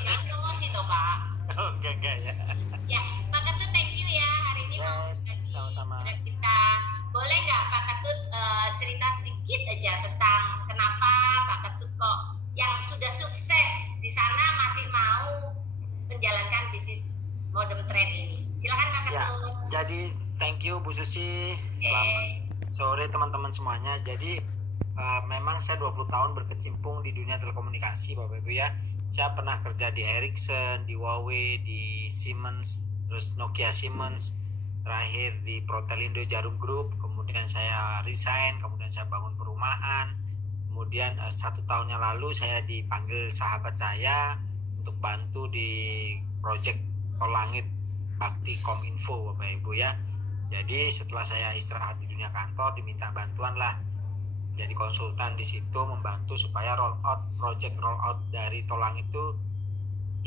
jangan promosi toh Pak. Enggak ya. Ya, Pak Ketut thank you ya hari ini mau Yes, sama-sama. kita. Boleh nggak Pak Ketut cerita sedikit aja tentang kenapa Pak Ketut kok yang sudah sukses di sana masih mau menjalankan bisnis modem trend ini. Silakan Pak Ketut. Ya, jadi thank you Bu Susi. Selamat sore teman-teman semuanya. Jadi memang saya 20 tahun berkecimpung di dunia telekomunikasi Bapak Ibu ya. Saya pernah kerja di Ericsson, di Huawei, di Siemens, terus Nokia Siemens, terakhir di Protelindo Jarum Group, kemudian saya resign, kemudian saya bangun perumahan, kemudian 1 tahun yang lalu saya dipanggil sahabat saya untuk bantu di proyek Tol Langit Bakti Kominfo Bapak Ibu ya. Jadi setelah saya istirahat di dunia kantor diminta bantuan lah jadi konsultan di situ, membantu supaya project roll out dari Tol Langit itu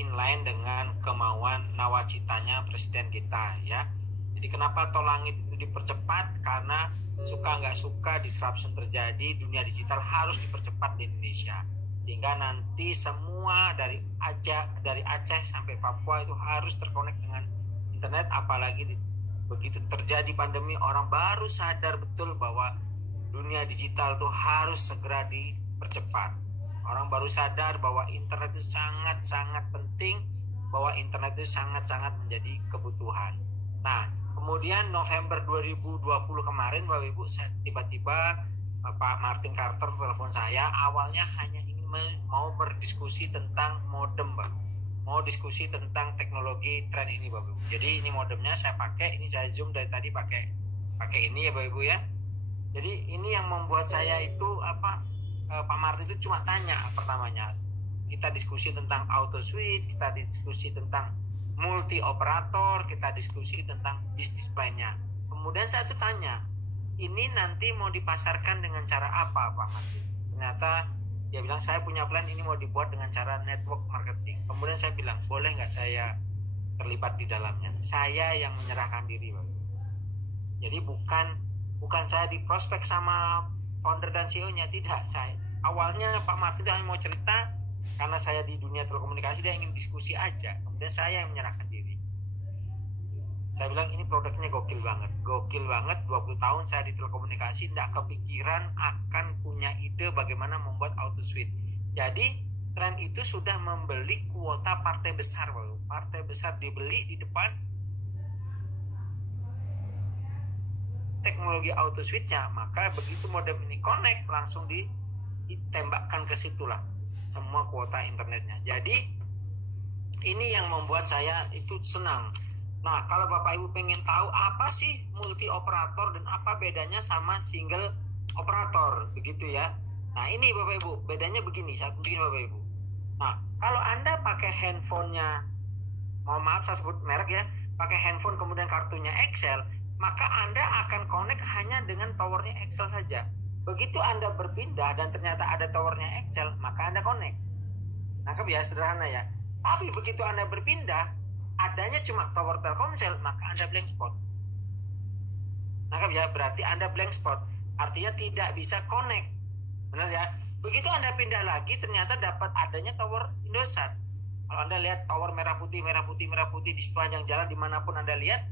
inline dengan kemauan nawacitanya presiden kita ya. Jadi kenapa Tol Langit itu dipercepat? Karena suka nggak suka disruption terjadi, dunia digital harus dipercepat di Indonesia, sehingga nanti semua dari Aceh sampai Papua itu harus terkonek dengan internet. Apalagi begitu terjadi pandemi, orang baru sadar betul bahwa dunia digital itu harus segera dipercepat. Orang baru sadar bahwa internet itu sangat-sangat penting, bahwa internet itu sangat-sangat menjadi kebutuhan. Nah, kemudian November 2020 kemarin Bapak Ibu, saya tiba-tiba Pak Martin Carter telepon saya. Awalnya hanya ingin mau berdiskusi tentang modem, Pak. Mau diskusi tentang teknologi tren ini Bapak Ibu. Jadi ini modemnya saya pakai, ini saya zoom dari tadi pakai ini ya Bapak Ibu ya. Jadi ini yang membuat saya itu Pak Martin itu cuma tanya pertamanya. Kita diskusi tentang auto switch, kita diskusi tentang multi operator, kita diskusi tentang bisnis plan-nya. Kemudian saya tuh tanya, ini nanti mau dipasarkan dengan cara apa Pak Martin? Ternyata dia bilang saya punya plan ini mau dibuat dengan cara network marketing. Kemudian saya bilang, boleh nggak saya terlibat di dalamnya? Saya yang menyerahkan diri Pak. Jadi bukan saya di prospek sama founder dan CEO-nya, tidak. Saya awalnya Pak Martin hanya mau cerita karena saya di dunia telekomunikasi, dia ingin diskusi aja. Kemudian saya yang menyerahkan diri. Saya bilang ini produknya gokil banget 20 tahun saya di telekomunikasi tidak kepikiran akan punya ide bagaimana membuat auto switch. Jadi tren itu sudah membeli kuota partai besar, partai besar dibeli di depan teknologi auto switch-nya, maka begitu modem ini connect langsung ditembakkan ke situlah semua kuota internetnya. Jadi ini yang membuat saya itu senang. Nah, kalau Bapak Ibu pengen tahu apa sih multi operator dan apa bedanya sama single operator, begitu ya. Nah, ini Bapak Ibu, bedanya begini Bapak Ibu. Nah, kalau Anda pakai handphonenya, mohon maaf saya sebut merek ya, pakai handphone kemudian kartunya Excel, maka Anda akan connect hanya dengan towernya Excel saja. Begitu Anda berpindah dan ternyata ada towernya Excel, maka Anda connect. Nangkep ya, sederhana ya. Tapi begitu Anda berpindah, adanya cuma tower Telkomsel, maka Anda blank spot. Nangkep ya, berarti Anda blank spot. Artinya tidak bisa connect. Benar ya? Begitu Anda pindah lagi, ternyata dapat adanya tower Indosat. Kalau Anda lihat tower merah putih di sepanjang jalan dimanapun Anda lihat,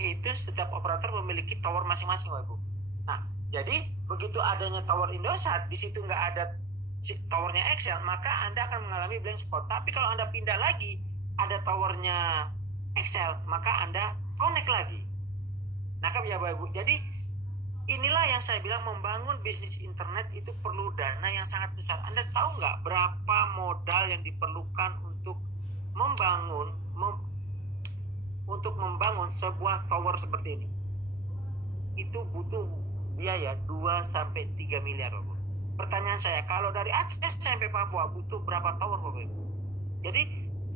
itu setiap operator memiliki tower masing-masing Bapak Ibu. Nah, jadi begitu adanya tower Indosat, di situ nggak ada towernya Excel, maka Anda akan mengalami blank spot. Tapi kalau Anda pindah lagi, ada towernya Excel, maka Anda connect lagi. Nah, ya Bapak Ibu. Jadi inilah yang saya bilang, membangun bisnis internet itu perlu dana yang sangat besar. Anda tahu nggak berapa modal yang diperlukan untuk membangun sebuah tower seperti ini? Itu butuh biaya 2-3 miliar Bapak. Pertanyaan saya, kalau dari Aceh sampai Papua butuh berapa tower Bapak Ibu? Jadi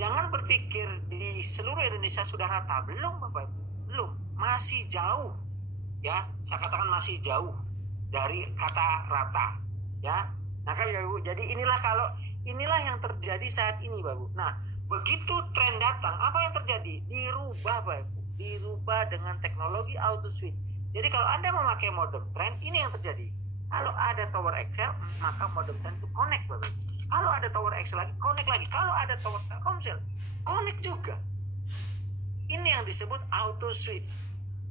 jangan berpikir di seluruh Indonesia sudah rata. Belum Bapak Ibu, belum. Masih jauh. Ya, saya katakan masih jauh dari kata rata. Ya. Nah, kan Bapak Ibu, jadi inilah yang terjadi saat ini Bapak Ibu. Nah, begitu tren datang, apa yang terjadi? Dirubah Bapak Ibu. Dirubah dengan teknologi auto switch. Jadi kalau Anda memakai modem tren, ini yang terjadi. Kalau ada tower Excel, maka modem trend itu connect, Bapak. Kalau ada tower Excel lagi, connect lagi. Kalau ada tower Telkomsel, connect juga. Ini yang disebut auto switch,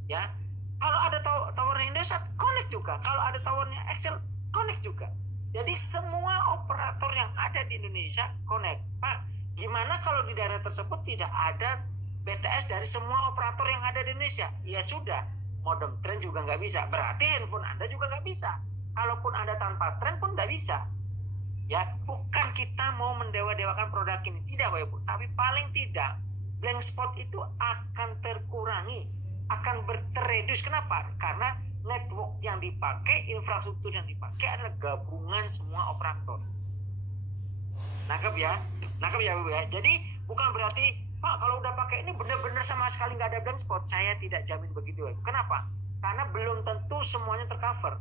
ya. Kalau ada towernya Indosat, connect juga. Kalau ada towernya Excel, connect juga. Jadi semua operator yang ada di Indonesia connect. Pak, gimana kalau di daerah tersebut tidak ada BTS dari semua operator yang ada di Indonesia? Ya sudah, modem trend juga nggak bisa. Berarti handphone Anda juga nggak bisa. Kalaupun Anda tanpa trend pun nggak bisa. Ya, bukan kita mau mendewa-dewakan produk ini, tidak Bapak Ibu. Tapi paling tidak blank spot itu akan terkurangi, akan terreduce. Kenapa? Karena network yang dipakai, infrastruktur yang dipakai adalah gabungan semua operator. Nangkep ya Bapak ya. Jadi bukan berarti Pak kalau udah pakai ini benar-benar sama sekali nggak ada blank spot. Saya tidak jamin begitu Bapak. Kenapa? Karena belum tentu semuanya tercover.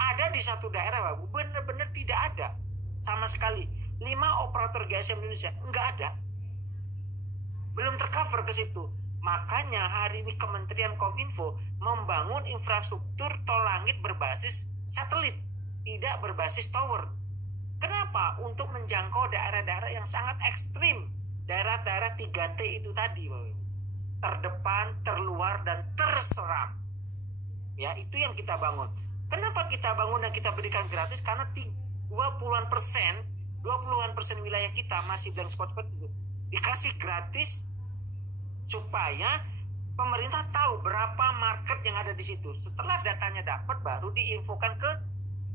Ada di satu daerah Bapak, benar-benar tidak ada sama sekali. 5 operator GSM Indonesia nggak ada, belum tercover ke situ. Makanya hari ini Kementerian Kominfo membangun infrastruktur tol langit berbasis satelit, tidak berbasis tower. Kenapa? Untuk menjangkau daerah-daerah yang sangat ekstrim, daerah-daerah 3T itu tadi, Bapak. Terdepan, terluar, dan terseram. Ya, itu yang kita bangun. Kenapa kita bangun dan kita berikan gratis? Karena 20-an persen wilayah kita masih blank spot seperti itu. Dikasih gratis supaya pemerintah tahu berapa market yang ada di situ. Setelah datanya dapat, baru diinfokan ke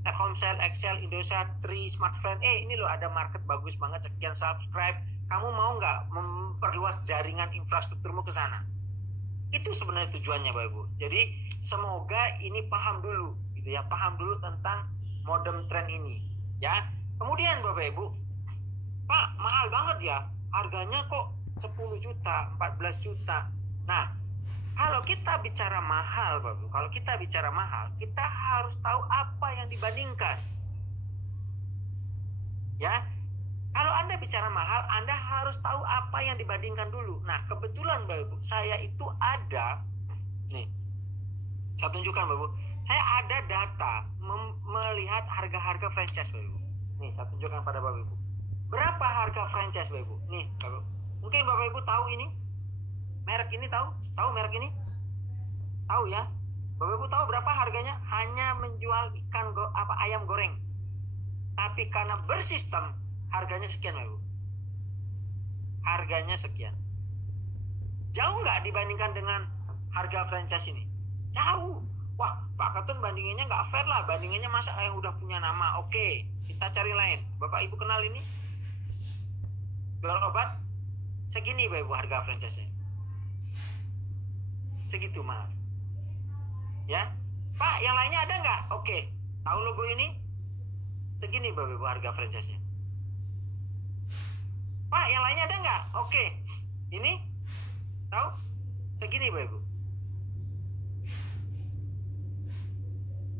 Telkomsel, Excel, Indosat, Tri, Smartfren. Ini loh ada market bagus banget, sekian subscribe. Kamu mau nggak memperluas jaringan infrastrukturmu ke sana? Itu sebenarnya tujuannya Bapak Ibu. Jadi semoga ini paham dulu, gitu ya, paham dulu tentang modem trend ini, ya. Kemudian Bapak Ibu, Pak mahal banget ya, harganya kok 10 juta, 14 juta. Nah, kalau kita bicara mahal, Bapak Ibu, kalau kita bicara mahal, kita harus tahu apa yang dibandingkan. Ya, kalau Anda bicara mahal, Anda harus tahu apa yang dibandingkan dulu. Nah, kebetulan Bapak Ibu, saya itu ada, nih, saya tunjukkan Bapak Ibu, saya ada data melihat harga-harga franchise Bapak Ibu. Nih, saya tunjukkan pada Bapak Ibu. Berapa harga franchise Bapak Ibu? Nih, Bapak Ibu. Mungkin Bapak Ibu tahu ini, merek ini tahu? Tahu merek ini? Tahu ya? Bapak Ibu tahu berapa harganya? Hanya menjual ayam goreng. Tapi karena bersistem, harganya sekian Bapak Ibu. Harganya sekian. Jauh nggak dibandingkan dengan harga franchise ini? Jauh. Wah, Pak Ketun bandingannya nggak fair lah. Bandingannya masa yang udah punya nama. Oke, kita cari lain. Bapak Ibu kenal ini? Jual obat? Segini Bapak Ibu harga franchise-nya. Segitu maaf. Ya, Pak yang lainnya ada nggak? Oke, tahu logo ini? Segini Bapak Ibu harga franchise-nya. Pak yang lainnya ada nggak? Oke, ini tahu? Segini Bapak Ibu.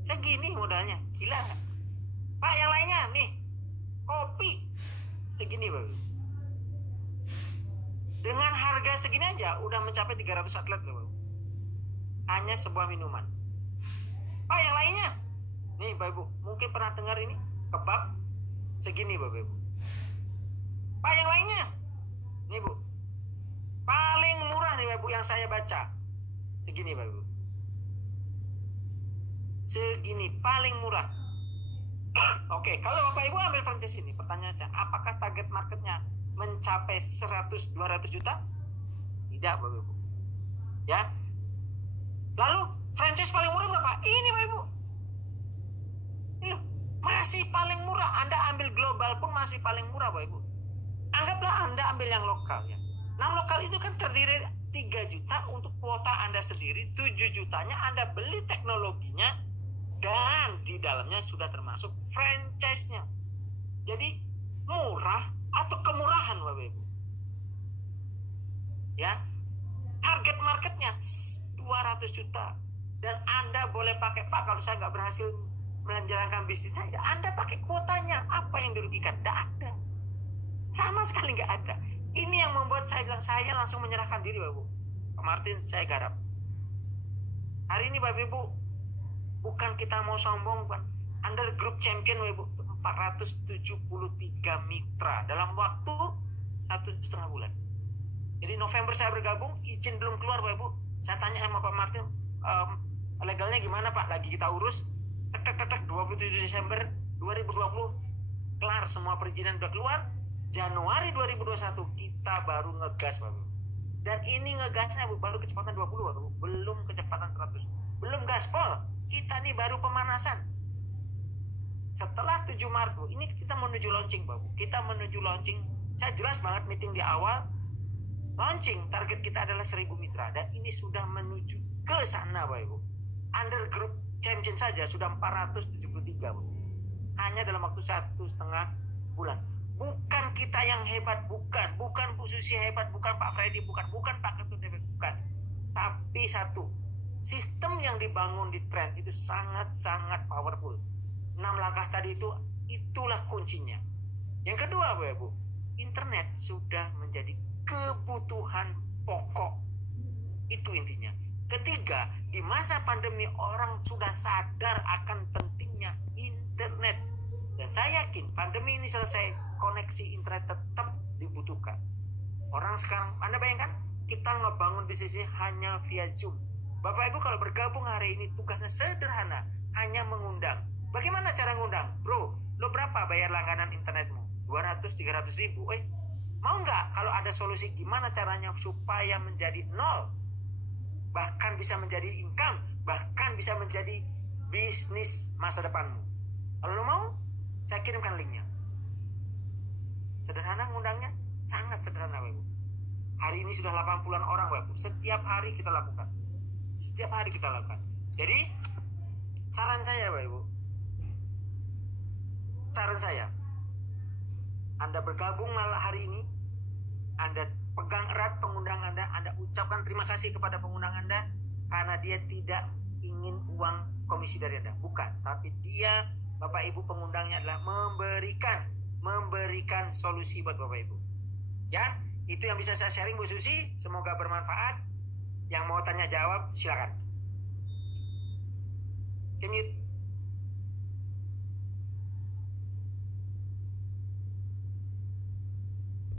Segini modalnya, gila. Pak yang lainnya nih, kopi segini Bapak Ibu. Dengan harga segini aja udah mencapai 300 outlet Bapak Ibu. Hanya sebuah minuman. Pak yang lainnya, nih Bapak Ibu, mungkin pernah dengar ini kebab segini Bapak Ibu. Pak yang lainnya, nih Bu, paling murah nih Bapak Ibu yang saya baca, segini Bapak Ibu. Segini paling murah. Oke, kalau Bapak Ibu ambil franchise ini, pertanyaan saya, apakah target marketnya mencapai 100-200 juta? Tidak Bapak Ibu. Ya. Lalu franchise paling murah berapa? Ini Bapak Ibu. Ini loh, masih paling murah. Anda ambil global pun masih paling murah Bapak Ibu. Anggaplah Anda ambil yang lokal ya. Nah, lokal itu kan terdiri 3 juta untuk kuota Anda sendiri, 7 jutanya Anda beli teknologinya, dan di dalamnya sudah termasuk franchise-nya. Jadi murah atau kemurahan Bapak Ibu. Ya. Target marketnya 200 juta. Dan Anda boleh pakai, Pak kalau saya nggak berhasil menjalankan bisnis saya, Anda pakai kuotanya. Apa yang dirugikan? Tidak ada. Sama sekali nggak ada. Ini yang membuat saya bilang, saya langsung menyerahkan diri Bapak Ibu. Pak Martin, saya garap. Hari ini Bapak Ibu, bukan kita mau sombong, bukan. Under Group Champion Ibu 473 mitra dalam waktu 1,5 bulan. Jadi November saya bergabung, izin belum keluar Bapak Ibu. Saya tanya sama Pak Martin, legalnya gimana Pak? Lagi kita urus. 27 Desember 2020 kelar, semua perizinan udah keluar. Januari 2021 kita baru ngegas Bapak Ibu. Dan ini ngegasnya baru kecepatan 20 Bapak Ibu, belum kecepatan 100. Belum gaspol. Kita nih baru pemanasan. Setelah 7 Maret Bu, ini kita menuju launching Bapak Ibu. Kita menuju launching. Saya jelas banget meeting di awal. Launching, target kita adalah 1.000 mitra. Dan ini sudah menuju ke sana Bapak Ibu. Under Group Champion saja sudah 473 Bapak Ibu. Hanya dalam waktu 1,5 bulan. Bukan kita yang hebat, bukan Bu Susi hebat, bukan Pak Freddy, bukan Pak Ketut hebat, bukan. Tapi satu, sistem yang dibangun di Trend itu sangat-sangat powerful. 6 langkah tadi itulah kuncinya. Yang kedua Bapak Ibu, internet sudah menjadi kebutuhan pokok. Itu intinya. Ketiga, di masa pandemi orang sudah sadar akan pentingnya internet. Dan saya yakin pandemi ini selesai, koneksi internet tetap dibutuhkan. Orang sekarang, Anda bayangkan, kita ngebangun bisnisnya hanya via Zoom. Bapak Ibu kalau bergabung hari ini tugasnya sederhana, hanya mengundang. Bagaimana cara ngundang? Bro, lo berapa bayar langganan internetmu? 200-300 ribu. Mau nggak kalau ada solusi gimana caranya supaya menjadi 0? Bahkan bisa menjadi income, bahkan bisa menjadi bisnis masa depanmu. Kalau lo mau, saya kirimkan linknya. Sederhana ngundangnya, sangat sederhana Bapak Ibu. Hari ini sudah 80-an orang Bapak Ibu. Setiap hari kita lakukan. Jadi saran saya Bapak Ibu, Anda bergabung malah hari ini, Anda pegang erat pengundang Anda ucapkan terima kasih kepada pengundang Anda karena dia tidak ingin uang komisi dari Anda, bukan, tapi dia Bapak Ibu pengundangnya adalah memberikan solusi buat Bapak Ibu. Ya, itu yang bisa saya sharing Bu Susi, semoga bermanfaat. Yang mau tanya jawab silakan. Can you